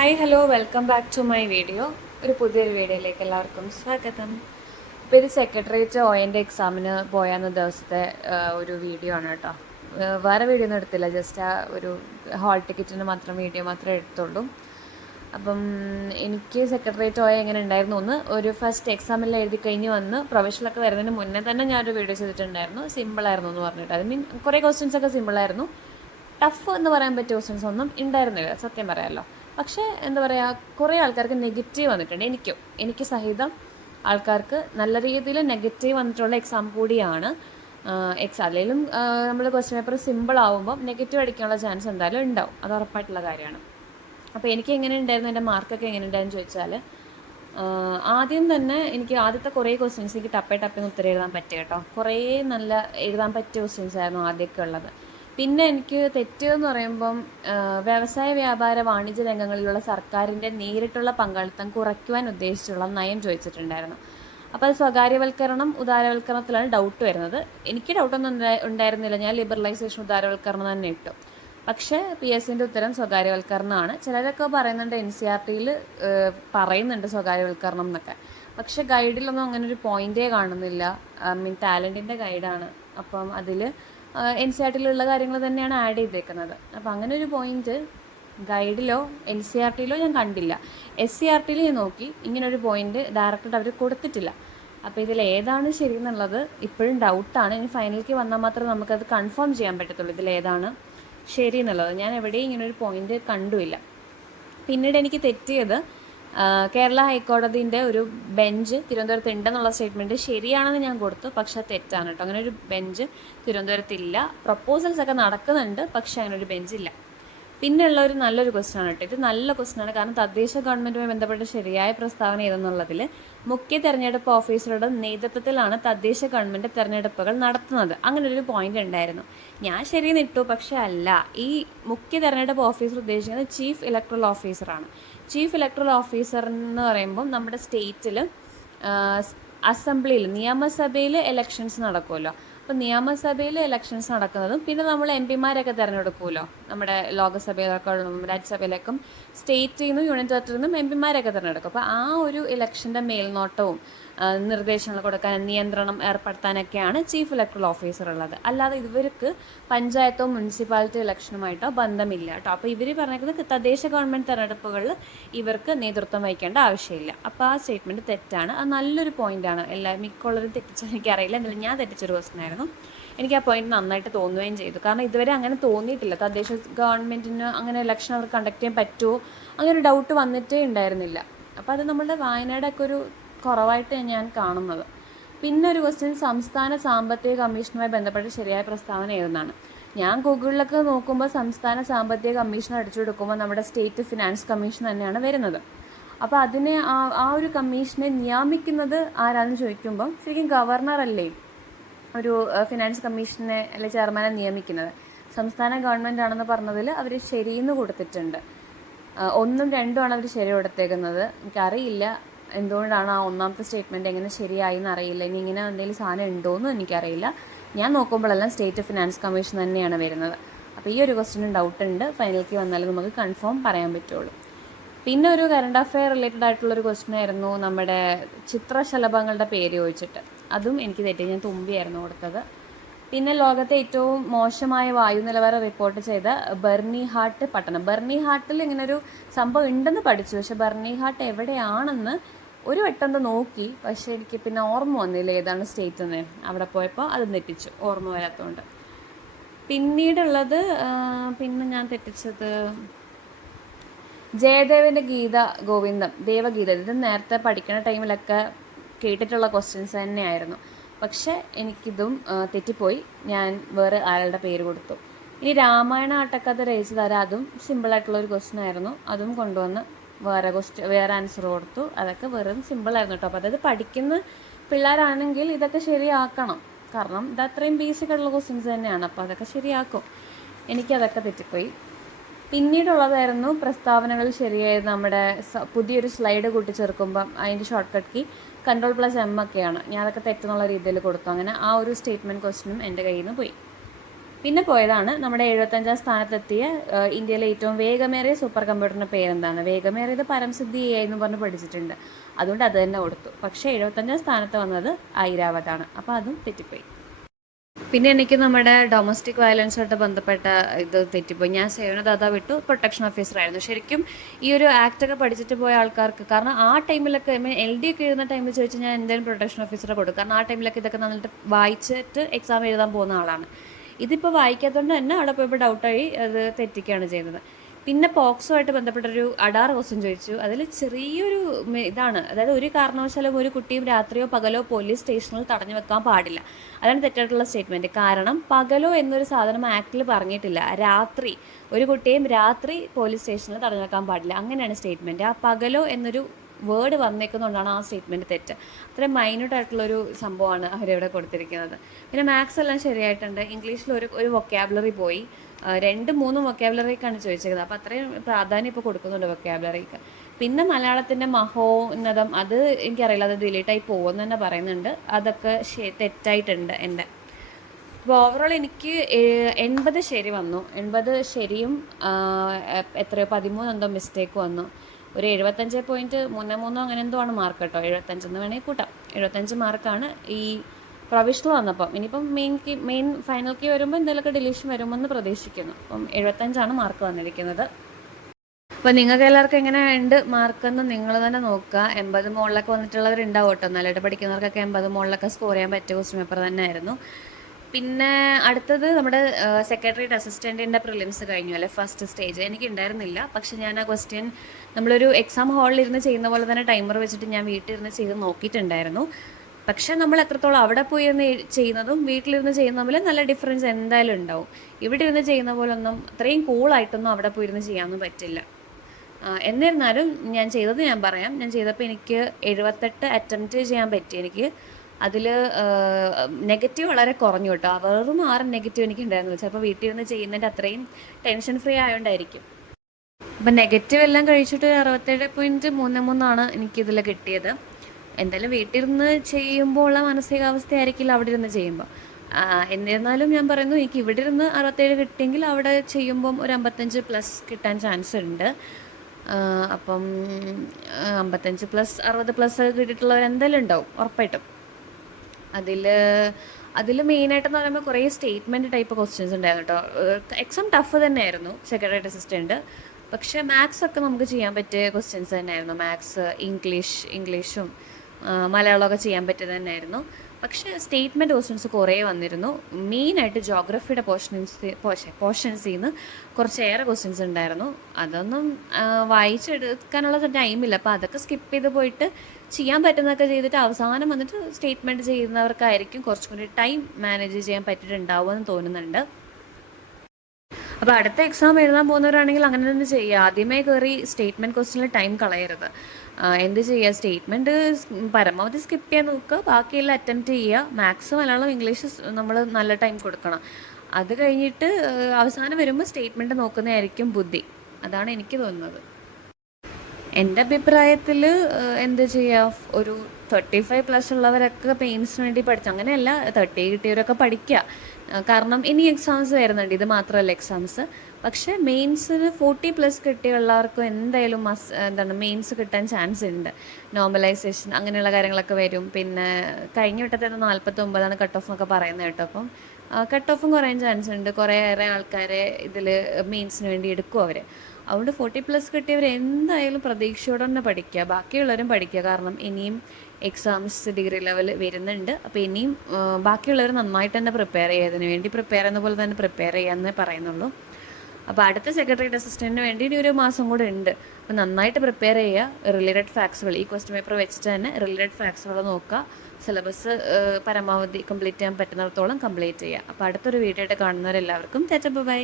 Hi hello welcome back to my video ഒരു പുതിയൊരു വീഡിയോയിലേക്ക് എല്ലാവർക്കും സ്വാഗതം. ഇപ്പോൾ ഇത് സെക്രട്ടേറിയറ്റ് ഒ എന്റെ എക്സാമിന് പോയാന്ന ദിവസത്തെ ഒരു വീഡിയോ ആണ് കേട്ടോ. വേറെ വീഡിയോ ഒന്നും എടുത്തില്ല ജസ്റ്റ് ആ ഒരു ഹാൾ ടിക്കറ്റിന് മാത്രം വീഡിയോ മാത്രമേ എടുത്തുള്ളൂ. അപ്പം എനിക്ക് സെക്രട്ടേറിയറ്റ് പോയ എങ്ങനെ ഉണ്ടായിരുന്നു ഒന്ന് ഒരു ഫസ്റ്റ് എക്സാമെല്ലാം എഴുതി കഴിഞ്ഞ് വന്ന് പ്രൊഫഷണലൊക്കെ വരുന്നതിന് മുന്നേ തന്നെ ഞാനൊരു വീഡിയോ ചെയ്തിട്ടുണ്ടായിരുന്നു. സിമ്പിളായിരുന്നു എന്ന് പറഞ്ഞിട്ട്. ഐ മീൻ കുറേ ക്വസ്റ്റ്യൻസൊക്കെ സിമ്പിളായിരുന്നു ടഫ് എന്ന് പറയാൻ പറ്റിയ ക്വസ്റ്റ്യൻസ് ഒന്നും ഉണ്ടായിരുന്നില്ല സത്യം പറയാമല്ലോ പക്ഷേ എന്താ പറയുക കുറേ ആൾക്കാർക്ക് നെഗറ്റീവ് വന്നിട്ടുണ്ട്. എനിക്കും. എനിക്ക് സഹിതം ആൾക്കാർക്ക് നല്ല രീതിയിൽ നെഗറ്റീവ് വന്നിട്ടുള്ള എക്സാം കൂടിയാണ്. എക്സാം അല്ലെങ്കിലും നമ്മൾ ക്വസ്റ്റ്യൻ പേപ്പർ സിമ്പിൾ ആവുമ്പോൾ നെഗറ്റീവ് അടിക്കാനുള്ള ചാൻസ് എന്തായാലും ഉണ്ടാവും. അത് ഉറപ്പായിട്ടുള്ള കാര്യമാണ്. അപ്പോൾ എനിക്ക് എങ്ങനെ ഉണ്ടായിരുന്നു എന്റെ മാർക്കൊക്കെ എങ്ങനെ ഉണ്ടായെന്ന് ചോദിച്ചാൽ ആദ്യം തന്നെ എനിക്ക് ആദ്യത്തെ കുറേ ക്വസ്റ്റ്യൻസ് എനിക്ക് ടപ്പേ ടപ്പേ ഉത്തരം എഴുതാൻ പറ്റിയ കേട്ടോ. കുറേ നല്ല എഴുതാൻ പറ്റിയ ക്വസ്റ്റ്യൻസ് ആയിരുന്നു ആദ്യമൊക്കെ ഉള്ളത്. പിന്നെ എനിക്ക് തെറ്റ് എന്ന് പറയുമ്പം വ്യവസായ വ്യാപാര വാണിജ്യ രംഗങ്ങളിലുള്ള സർക്കാരിന്റെ നേരിട്ടുള്ള പങ്കാളിത്തം കുറയ്ക്കുവാൻ ഉദ്ദേശിച്ചുള്ള നയം ചോദിച്ചിട്ടുണ്ടായിരുന്നു. അപ്പോൾ അത് സ്വകാര്യവൽക്കരണം ഉദാരവൽക്കരണത്തിലാണ് ഡൗട്ട് വരുന്നത്. എനിക്ക് ഡൗട്ടൊന്നും ഉണ്ടാ- ഉണ്ടായിരുന്നില്ല. ഞാൻ ലിബറലൈസേഷൻ ഉദാരവൽക്കരണം തന്നെ ഇട്ടു. പക്ഷേ പി എസ് സിന്റെ ഉത്തരം സ്വകാര്യവൽക്കരണമാണ്. ചിലരൊക്കെ പറയുന്നുണ്ട് എൻ സി ആർ ടിയിൽ പറയുന്നുണ്ട് സ്വകാര്യവൽക്കരണം എന്നൊക്കെ. പക്ഷേ ഗൈഡിലൊന്നും അങ്ങനെ ഒരു പോയിന്റേ കാണുന്നില്ല. ഐ മീൻ ടാലന്റിന്റെ ഗൈഡാണ് അപ്പം അതിൽ എൻ സി ആർ ടിയിലുള്ള കാര്യങ്ങൾ തന്നെയാണ് ആഡ് ചെയ്തേക്കുന്നത്. അപ്പം അങ്ങനെ ഒരു പോയിന്റ് ഗൈഡിലോ എൻ സി ആർ ടിയിലോ ഞാൻ കണ്ടില്ല. എസ് സി ആർ ടിയിൽ ഞാൻ നോക്കി. ഇങ്ങനൊരു പോയിന്റ് ഡയറക്റ്റായിട്ട് അവർ കൊടുത്തിട്ടില്ല. അപ്പോൾ ഇതിൽ ഏതാണ് ശരി എന്നുള്ളത് ഇപ്പോഴും ഡൗട്ടാണ് ഇനി ഫൈനലിലേക്ക് വന്നാൽ മാത്രമേ നമുക്കത് കൺഫേം ചെയ്യാൻ പറ്റത്തുള്ളൂ ഇതിൽ ഏതാണ് ശരി എന്നുള്ളത്. ഞാൻ എവിടെയും ഇങ്ങനൊരു പോയിന്റ് കണ്ടുമില്ല. പിന്നീട് എനിക്ക് തെറ്റിയത് കേരള ഹൈക്കോടതിന്റെ ഒരു ബെഞ്ച് തിരുവനന്തപുരത്ത് ഉണ്ടെന്നുള്ള സ്റ്റേറ്റ്മെന്റ് ശരിയാണെന്ന് ഞാൻ കൊടുത്തു പക്ഷേ തെറ്റാണ് കേട്ടോ. അങ്ങനെ ഒരു ബെഞ്ച് തിരുവനന്തപുരത്തില്ല. പ്രപ്പോസൽസ് ഒക്കെ നടക്കുന്നുണ്ട് പക്ഷെ അങ്ങനെ ഒരു ബെഞ്ചില്ല പിന്നെയുള്ള ഒരു നല്ലൊരു ക്വസ്റ്റ്യൻ ആണ് കേട്ടോ. ഇത് നല്ല ക്വസ്റ്റ്യൻ ആണ്. കാരണം തദ്ദേശ ഗവൺമെന്റുമായി ബന്ധപ്പെട്ട ശരിയായ പ്രസ്താവന ഏതെന്നുള്ളതിൽ മുഖ്യ തെരഞ്ഞെടുപ്പ് ഓഫീസറുടെ നേതൃത്വത്തിലാണ് തദ്ദേശ ഗവൺമെന്റ് തെരഞ്ഞെടുപ്പുകൾ നടത്തുന്നത്. അങ്ങനെ ഒരു പോയിന്റ് ഉണ്ടായിരുന്നു. ഞാൻ ശരി നിട്ടു പക്ഷേ അല്ല. ഈ മുഖ്യ തെരഞ്ഞെടുപ്പ് ഓഫീസർ ഉദ്ദേശിക്കുന്നത് ചീഫ് ഇലക്ട്രൽ ഓഫീസറാണ് ചീഫ് ഇലക്ട്രൽ ഓഫീസർ എന്ന് പറയുമ്പോൾ നമ്മുടെ സ്റ്റേറ്റിൽ അസംബ്ലിയിൽ നിയമസഭയിൽ എലക്ഷൻസ് നടക്കുമല്ലോ. അപ്പോൾ നിയമസഭയിൽ എലക്ഷൻസ് നടക്കുന്നതും പിന്നെ നമ്മൾ എം പിമാരൊക്കെ തിരഞ്ഞെടുക്കുമല്ലോ. നമ്മുടെ ലോകസഭയിലൊക്കെ രാജ്യസഭയിലേക്കും സ്റ്റേറ്റിൽ നിന്നും യൂണിയൻ ടെറിട്ടറിയിൽ നിന്നും എം പിമാരൊക്കെ തിരഞ്ഞെടുക്കും. അപ്പോൾ ആ ഒരു ഇലക്ഷന്റെ മേൽനോട്ടവും നിർദ്ദേശങ്ങൾ കൊടുക്കാൻ നിയന്ത്രണം ഏർപ്പെടുത്താനൊക്കെയാണ് ചീഫ് ഇലക്ട്രൽ ഓഫീസർ ഉള്ളത്. അല്ലാതെ ഇവർക്ക് പഞ്ചായത്തോ മുനിസിപ്പാലിറ്റി ഇലക്ഷനുമായിട്ടോ ബന്ധമില്ല കേട്ടോ. അപ്പോൾ ഇവർ പറഞ്ഞേക്കുന്നത് തദ്ദേശ ഗവൺമെന്റ് തെരഞ്ഞെടുപ്പുകളിൽ ഇവർക്ക് നേതൃത്വം വഹിക്കേണ്ട ആവശ്യമില്ല. അപ്പോൾ ആ സ്റ്റേറ്റ്മെന്റ് തെറ്റാണ്. അത് നല്ലൊരു പോയിന്റാണ്. എല്ലാ മിക്കുള്ളവരും തെറ്റിച്ചാൽ എനിക്കറിയില്ല. എന്നാലും ഞാൻ തെറ്റിച്ചൊരു ക്വസ്റ്റൻ ആയിരുന്നു എനിക്ക് ആ പോയിന്റ് നന്നായിട്ട് തോന്നുകയും ചെയ്തു. കാരണം ഇതുവരെ അങ്ങനെ തോന്നിയിട്ടില്ല. തദ്ദേശ ഗവൺമെന്റിന് അങ്ങനെ ഇലക്ഷൻ അവർ കണ്ടക്ട് ചെയ്യാൻ പറ്റുമോ? അങ്ങനെ ഒരു ഡൗട്ട് വന്നിട്ടേ ഉണ്ടായിരുന്നില്ല. അപ്പോൾ അത് നമ്മളുടെ വായനയുടെ ഒക്കെ ഒരു കുറവായിട്ട് ഞാൻ കാണുന്നത്. പിന്നെ ഒരു ക്വസ്റ്റ്യൻ സംസ്ഥാന സാമ്പത്തിക കമ്മീഷനുമായി ബന്ധപ്പെട്ട് ശരിയായ പ്രസ്താവന ഏതെന്നാണ്? ഞാൻ ഗൂഗിളിലൊക്കെ നോക്കുമ്പോൾ സംസ്ഥാന സാമ്പത്തിക കമ്മീഷൻ അടിച്ചു കൊടുക്കുമ്പോൾ നമ്മുടെ സ്റ്റേറ്റ് ഫിനാൻസ് കമ്മീഷൻ തന്നെയാണ് വരുന്നത്. അപ്പോൾ അതിനെ ആ ഒരു കമ്മീഷനെ നിയമിക്കുന്നത് ആരാന്ന് ചോദിക്കുമ്പോൾ ശരിക്കും ഗവർണർ അല്ലേ ഒരു ഫിനാൻസ് കമ്മീഷനെ അല്ലെ ചെയർമാനെ നിയമിക്കുന്നത്? സംസ്ഥാന ഗവൺമെന്റ് ആണെന്ന് പറഞ്ഞതിൽ അവർ ശരിയെന്ന് കൊടുത്തിട്ടുണ്ട്. ഒന്നും ഒന്നും രണ്ടുമാണ് അവർ ശരി കൊടുത്തേക്കുന്നത്. എനിക്കറിയില്ല. എന്തുകൊണ്ടാണ് ആ ഒന്നാമത്തെ സ്റ്റേറ്റ്മെന്റ് എങ്ങനെ ശരിയായി എന്ന് അറിയില്ല ഇനി ഇങ്ങനെ എന്തെങ്കിലും സാധനം ഉണ്ടോയെന്നും എനിക്കറിയില്ല. ഞാൻ നോക്കുമ്പോഴെല്ലാം സ്റ്റേറ്റ് ഫിനാൻസ് കമ്മീഷൻ തന്നെയാണ് വരുന്നത്. അപ്പോൾ ഈ ഒരു ക്വസ്റ്റിന് ഡൗട്ട് ഉണ്ട്. ഫൈനൽക്ക് വന്നാലും നമുക്ക് കൺഫേം പറയാൻ പറ്റുള്ളൂ. പിന്നെ ഒരു കറണ്ട് അഫെയർ റിലേറ്റഡ് ആയിട്ടുള്ള ഒരു ക്വസ്റ്റ്യൻ ആയിരുന്നു നമ്മുടെ ചിത്രശലഭങ്ങളുടെ പേര് ചോദിച്ചിട്ട്. അതും എനിക്ക് തെറ്റി ഞാൻ തുമ്പിയായിരുന്നു കൊടുത്തത്. പിന്നെ ലോകത്തെ ഏറ്റവും മോശമായ വായു നിലവാരം റിപ്പോർട്ട് ചെയ്ത ബർണി ഹാട്ട് പട്ടണം. ബർണി ഹാട്ടിൽ ഇങ്ങനൊരു സംഭവം ഉണ്ടെന്ന് പഠിച്ചു. പക്ഷെ ബർണി ഹാട്ട് എവിടെയാണെന്ന് ഒരു വട്ടം നോക്കി പക്ഷേ എനിക്ക് പിന്നെ ഓർമ്മ വന്നില്ല ഏതാണ് സ്റ്റേറ്റ് എന്ന്. അവിടെ പോയപ്പോൾ അത് തെറ്റിച്ചു ഓർമ്മ വരാത്തതുകൊണ്ട് പിന്നീടുള്ളത് പിന്നെ ഞാൻ തെറ്റിച്ചത് ജയദേവന്റെ ഗീത ഗോവിന്ദം ദേവഗീത. ഇത് നേരത്തെ പഠിക്കുന്ന ടൈമിലൊക്കെ കേട്ടിട്ടുള്ള ക്വസ്റ്റ്യൻസ് തന്നെയായിരുന്നു. പക്ഷെ എനിക്കിതും തെറ്റിപ്പോയി. ഞാൻ വേറെ ആളുടെ പേര് കൊടുത്തു. ഇനി രാമായണ ആട്ടക്കഥ രചിച്ചതാര അതും സിമ്പിളായിട്ടുള്ള ഒരു ക്വസ്റ്റ്യൻ ആയിരുന്നു. അതും കൊണ്ടുവന്ന് വേറെ ക്വസ്റ്റ്യൻ വേറെ ആൻസർ കൊടുത്തു. അതൊക്കെ വെറും സിമ്പിളായിരുന്നു കേട്ടോ അപ്പോൾ അതായത് പഠിക്കുന്ന പിള്ളേരാണെങ്കിൽ ഇതൊക്കെ ശരിയാക്കണം. കാരണം ഇത് അത്രയും ബേസിക് ആയിട്ടുള്ള ക്വസ്റ്റ്യൻസ് തന്നെയാണ്. അപ്പോൾ അതൊക്കെ ശരിയാക്കും. എനിക്കതൊക്കെ തെറ്റിപ്പോയി. പിന്നീടുള്ളതായിരുന്നു പ്രസ്താവനകൾ ശരിയായത് നമ്മുടെ പുതിയൊരു സ്ലൈഡ് കൂട്ടിച്ചേർക്കുമ്പം അതിന്റെ shortcut key control plus M ഒക്കെയാണ്. ഞാൻ അതൊക്കെ തെറ്റെന്നുള്ള രീതിയിൽ കൊടുത്തു. അങ്ങനെ ആ ഒരു സ്റ്റേറ്റ്മെന്റ് ക്വസ്റ്റിനും എന്റെ കയ്യിൽ നിന്ന് പോയി. പിന്നെ പോയതാണ് നമ്മുടെ എഴുപത്തഞ്ചാം സ്ഥാനത്തെത്തിയ ഇന്ത്യയിലെ ഏറ്റവും വേഗമേറിയ സൂപ്പർ കമ്പ്യൂട്ടറിന്റെ പേരെന്താണ്? വേഗമേറിയത് പരംസിദ്ധി എ എന്ന് പറഞ്ഞ് പഠിച്ചിട്ടുണ്ട്. അതുകൊണ്ട് അത് തന്നെ കൊടുത്തു. പക്ഷേ എഴുപത്തഞ്ചാം സ്ഥാനത്ത് വന്നത് ഐരാവതാണ്. അപ്പോൾ അതും തെറ്റിപ്പോയി. പിന്നെ എനിക്ക് നമ്മുടെ ഡൊമസ്റ്റിക് വയലൻസുമായിട്ട് ബന്ധപ്പെട്ട ഇത് തെറ്റിപ്പോയി. ഞാൻ സേവനദാത വിട്ടു. പ്രൊട്ടക്ഷൻ ഓഫീസർ ആയിരുന്നു. ശരിക്കും ഈ ഒരു ആക്ടൊക്കെ പഠിച്ചിട്ട് പോയ ആൾക്കാർക്ക് കാരണം ആ ടൈമിലൊക്കെ മീൻ എൽ ഡി ഒക്കെ എഴുതുന്ന ടൈമിൽ ചോദിച്ചാൽ ഞാൻ എന്തായാലും പ്രൊട്ടക്ഷൻ ഓഫീസറെ കൊടുക്കും. കാരണം ആ ടൈമിലൊക്കെ ഇതൊക്കെ നന്നിട്ട് വായിച്ചിട്ട് എക്സാം എഴുതാൻ പോകുന്ന ആളാണ്. ഇതിപ്പോൾ വായിക്കാത്തതുകൊണ്ട് തന്നെ അവിടെ പോയപ്പോൾ ഡൗട്ടായി അത് തെറ്റിക്കുകയാണ് ചെയ്യുന്നത്. പിന്നെ പോക്സോ ആയിട്ട് ബന്ധപ്പെട്ടൊരു അഡാർ ക്വസ്റ്റ്യൻ ചോദിച്ചു. അതിൽ ചെറിയൊരു ഇതാണ്. അതായത് ഒരു കാരണവശാലും ഒരു കുട്ടിയും രാത്രിയോ പകലോ പോലീസ് സ്റ്റേഷനിൽ തടഞ്ഞു വെക്കാൻ പാടില്ല. അതാണ് തെറ്റായിട്ടുള്ള സ്റ്റേറ്റ്മെന്റ് കാരണം പകലോ എന്നൊരു സാധനം ആക്ടിൽ പറഞ്ഞിട്ടില്ല. രാത്രി. ഒരു കുട്ടിയും രാത്രി പോലീസ് സ്റ്റേഷനിൽ തടഞ്ഞു വെക്കാൻ പാടില്ല. അങ്ങനെയാണ് സ്റ്റേറ്റ്മെന്റ് ആ പകലോ എന്നൊരു വേർഡ് വന്നേക്കുന്നതുകൊണ്ടാണ് ആ സ്റ്റേറ്റ്മെന്റ് തെറ്റ്. അത്രയും മൈന്യൂട്ട് സംഭവമാണ് അവരിവിടെ കൊടുത്തിരിക്കുന്നത്. പിന്നെ മാത്സ് എല്ലാം ശരിയായിട്ടുണ്ട്. ഇംഗ്ലീഷിൽ ഒരു ഒരു വൊക്കാബുലറി പോയി. രണ്ട് മൂന്ന് വൊക്കാബുലറിക്കാണ് ചോദിച്ചത് അപ്പോൾ അത്രയും പ്രാധാന്യം ഇപ്പോൾ കൊടുക്കുന്നുണ്ട് വൊക്കാബുലറിക്ക് പിന്നെ മലയാളത്തിന്റെ മഹോന്നതം അത് എനിക്കറിയില്ല അത് ഡിലീറ്റായി പോകുമെന്ന് തന്നെ പറയുന്നുണ്ട്. അതൊക്കെ തെറ്റായിട്ടുണ്ട് എന്റെ. അപ്പോൾ ഓവറോൾ എനിക്ക് എൺപത് ശരി വന്നു. എൺപത് ശരിയും എത്രയോ പതിമൂന്ന് എന്തോ മിസ്റ്റേക്ക് വന്നു. ഒരു എഴുപത്തഞ്ച് പോയിന്റ് മൂന്ന് മൂന്നോ അങ്ങനെ എന്തോ ആണ് മാർക്ക് കേട്ടോ. എഴുപത്തഞ്ചെന്ന് വേണമെങ്കിൽ കൂട്ടാം. എഴുപത്തഞ്ച് മാർക്കാണ് ഈ പ്രൊവിഷണൽ വന്നപ്പം. ഇനിയിപ്പം main key main final key വരുമ്പോൾ എന്തെങ്കിലുമൊക്കെ ഡിലീഷൻ വരുമെന്ന് പ്രതീക്ഷിക്കുന്നു. അപ്പം എഴുപത്തഞ്ചാണ് മാർക്ക് വന്നിരിക്കുന്നത്. അപ്പോൾ നിങ്ങൾക്ക് എല്ലാവർക്കും എങ്ങനെയുണ്ട് മാർക്കെന്ന് നിങ്ങൾ തന്നെ നോക്കുക. എൺപത് മുകളിലൊക്കെ വന്നിട്ടുള്ളവരുണ്ടാവും കേട്ടോ. നല്ലതായിട്ട് പഠിക്കുന്നവർക്കൊക്കെ എൺപത് മുകളിലൊക്കെ സ്കോർ ചെയ്യാൻ പറ്റിയ ക്വസ്റ്റ്യൻ പേപ്പർ തന്നെയായിരുന്നു. പിന്നെ അടുത്തത് നമ്മുടെ സെക്രട്ടറിയേറ്റ് അസിസ്റ്റന്റിന്റെ പ്രിലിംസ് കഴിഞ്ഞു അല്ലെ? ഫസ്റ്റ് സ്റ്റേജ് എനിക്ക് ഉണ്ടായിരുന്നില്ല പക്ഷെ ഞാൻ ആ ക്വസ്റ്റ്യൻ നമ്മളൊരു എക്സാം ഹാളിൽ ഇരുന്ന് ചെയ്യുന്ന പോലെ തന്നെ ടൈമർ വെച്ചിട്ട് ഞാൻ വീട്ടിലിരുന്ന് ചെയ്ത് നോക്കിയിട്ടുണ്ടായിരുന്നു. പക്ഷെ നമ്മൾ എത്രത്തോളം അവിടെ പോയി ഇരുന്ന് ചെയ്യുന്നതും വീട്ടിലിരുന്ന് ചെയ്യുന്ന തമ്മിൽ നല്ല ഡിഫറൻസ് എന്തായാലും ഉണ്ടാവും. ഇവിടെ ഇരുന്ന് ചെയ്യുന്ന പോലെ ഒന്നും അത്രയും കൂളായിട്ടൊന്നും അവിടെ പോയി ഇരുന്ന് ചെയ്യാനൊന്നും പറ്റില്ല. എന്നിരുന്നാലും ഞാൻ ചെയ്തത് ഞാൻ പറയാം. ഞാൻ ചെയ്തപ്പോൾ എനിക്ക് എഴുപത്തെട്ട് അറ്റംപ്റ്റ് ചെയ്യാൻ പറ്റി എനിക്ക്. അതിൽ നെഗറ്റീവ് വളരെ കുറഞ്ഞു കേട്ടോ. വെറും ആറ് നെഗറ്റീവ് എനിക്ക് ഉണ്ടായിരുന്നു ചിലപ്പോൾ വീട്ടിൽ നിന്ന് ചെയ്യുന്നതിന്റെ അത്രയും ടെൻഷൻ ഫ്രീ ആയതുകൊണ്ടായിരിക്കും അപ്പം നെഗറ്റീവ് എല്ലാം കഴിച്ചിട്ട് അറുപത്തേഴ് പോയിന്റ് മൂന്ന് മൂന്നാണ് എനിക്കിതിൽ കിട്ടിയത്. എന്തായാലും വീട്ടിലിരുന്ന് ചെയ്യുമ്പോൾ ഉള്ള മാനസികാവസ്ഥ ആയിരിക്കില്ല അവിടെ ഇരുന്ന് ചെയ്യുമ്പോൾ എന്നിരുന്നാലും ഞാൻ പറയുന്നു എനിക്ക് ഇവിടെ ഇരുന്ന് അറുപത്തേഴ് കിട്ടിയെങ്കിൽ അവിടെ ചെയ്യുമ്പം ഒരു അമ്പത്തഞ്ച് പ്ലസ് കിട്ടാൻ ചാൻസ് ഉണ്ട്. അപ്പം അമ്പത്തഞ്ച് പ്ലസ് അറുപത് പ്ലസ് കിട്ടിയിട്ടുള്ളവർ എന്തായാലും ഉണ്ടാവും ഉറപ്പായിട്ടും. അതിൽ അതിൽ മെയിനായിട്ടെന്ന് പറയുമ്പോൾ കുറേ സ്റ്റേറ്റ്മെന്റ് ടൈപ്പ് ക്വസ്റ്റ്യൻസ് ഉണ്ടായിരുന്നു കേട്ടോ എക്സാം ടഫ് തന്നെയായിരുന്നു സെക്രട്ടറി അസിസ്റ്റന്റ് പക്ഷേ മാത്സ് ഒക്കെ നമുക്ക് ചെയ്യാൻ പറ്റിയ ക്വസ്റ്റ്യൻസ് തന്നെയായിരുന്നു. മാത്സ് ഇംഗ്ലീഷ് ഇംഗ്ലീഷും മലയാളമൊക്കെ ചെയ്യാൻ പറ്റിയത് തന്നെയായിരുന്നു. പക്ഷേ സ്റ്റേറ്റ്മെന്റ് ക്വസ്റ്റ്യൻസ് കുറേ വന്നിരുന്നു. മെയിനായിട്ട് ജോഗ്രഫിയുടെ പോർഷൻസ് പോർഷൻ പോർഷൻസിൽ നിന്ന് കുറച്ചേറെ ക്വസ്റ്റ്യൻസ് ഉണ്ടായിരുന്നു. അതൊന്നും വായിച്ചെടുക്കാനുള്ള ടൈമില്ല അപ്പോൾ അതൊക്കെ സ്കിപ്പ് ചെയ്ത് പോയിട്ട് ചെയ്യാൻ പറ്റുന്നതൊക്കെ ചെയ്തിട്ട് അവസാനം വന്നിട്ട് സ്റ്റേറ്റ്മെന്റ് ചെയ്യുന്നവർക്കായിരിക്കും കുറച്ചും കൂടി ടൈം മാനേജ് ചെയ്യാൻ പറ്റിയിട്ടുണ്ടാവുമെന്ന് തോന്നുന്നുണ്ട്. അപ്പോൾ അടുത്ത എക്സാം എഴുതാൻ പോകുന്നവരാണെങ്കിൽ അങ്ങനെ തന്നെ ചെയ്യുക ആദ്യമേ കയറി സ്റ്റേറ്റ്മെന്റ് ക്വസ്റ്റിനിൽ ടൈം കളയരുത്. എന്ത് ചെയ്യുക സ്റ്റേറ്റ്മെന്റ് പരമാവധി സ്കിപ്പ് ചെയ്യാൻ നോക്കുക. ബാക്കിയെല്ലാം അറ്റംപ്റ്റ് ചെയ്യുക. മാത്സ് മലയാളം ഇംഗ്ലീഷ് നമ്മൾ നല്ല ടൈം കൊടുക്കണം. അത് കഴിഞ്ഞിട്ട് അവസാനം വരുമ്പോൾ സ്റ്റേറ്റ്മെന്റ് നോക്കുന്നതായിരിക്കും ബുദ്ധി. അതാണ് എനിക്ക് തോന്നുന്നത്. എന്റെ അഭിപ്രായത്തിൽ എന്ത് ചെയ്യുക ഒരു തേർട്ടി ഫൈവ് പ്ലസ് ഉള്ളവരൊക്കെ പെയിൻസിന് വേണ്ടി പഠിച്ചു. അങ്ങനെയല്ല തേർട്ടി കിട്ടിയവരൊക്കെ പഠിക്കുക കാരണം ഇനി എക്സാംസ് വരുന്നുണ്ട്. ഇത് മാത്രമല്ല എക്സാംസ് പക്ഷേ മെയിൻസിന് ഫോർട്ടി പ്ലസ് കിട്ടിയുള്ളവർക്കും എന്തായാലും മസ് എന്താണ് മെയിൻസ് കിട്ടാൻ ചാൻസ് ഉണ്ട്. നോർമലൈസേഷൻ അങ്ങനെയുള്ള കാര്യങ്ങളൊക്കെ വരും. പിന്നെ കഴിഞ്ഞ വട്ടത്തെ നാൽപ്പത്തി ഒമ്പതാണ് കട്ട് ഓഫ് എന്നൊക്കെ പറയുന്നത് കേട്ടോ. അപ്പം കട്ട് ഓഫും കുറയാൻ ചാൻസ് ഉണ്ട്. കുറേയേറെ ആൾക്കാരെ ഇതിൽ മെയിൻസിന് വേണ്ടി എടുക്കും അവർ അതുകൊണ്ട് ഫോർട്ടി പ്ലസ് കിട്ടിയവർ എന്തായാലും പ്രതീക്ഷയോടെ തന്നെ പഠിക്കുക ബാക്കിയുള്ളവരും പഠിക്കുക കാരണം ഇനിയും എക്സാംസ് ഡിഗ്രി ലെവൽ വരുന്നുണ്ട്. അപ്പോൾ ഇനിയും ബാക്കിയുള്ളവർ നന്നായിട്ട് തന്നെ പ്രിപ്പയർ ചെയ്യുന്നതിന് വേണ്ടി പ്രിപ്പയർ ചെയ്യുന്ന പോലെ തന്നെ പ്രിപ്പയർ ചെയ്യാമെന്നേ പറയുന്നുള്ളൂ. അപ്പോൾ അടുത്ത സെക്രട്ടറിയേറ്റ് അസിസ്റ്റന്റിന് വേണ്ടി ഇനി ഒരു മാസം കൂടെ ഉണ്ട്. അപ്പോൾ നന്നായിട്ട് പ്രിപ്പയർ ചെയ്യുക. റിലേറ്റഡ് ഫാക്സുകൾ ഈ ക്വസ്റ്റ്യൻ പേപ്പർ വെച്ചിട്ട് തന്നെ റിലേറ്റഡ് ഫാക്സുകൾ നോക്കുക. സിലബസ് പരമാവധി കംപ്ലീറ്റ് ചെയ്യാൻ പറ്റുന്നിടത്തോളം കംപ്ലീറ്റ് ചെയ്യുക. അപ്പോൾ അടുത്തൊരു വീഡിയോ ആയിട്ട് കാണുന്നവരെല്ലാവർക്കും ചേച്ചപ്പ് ബൈ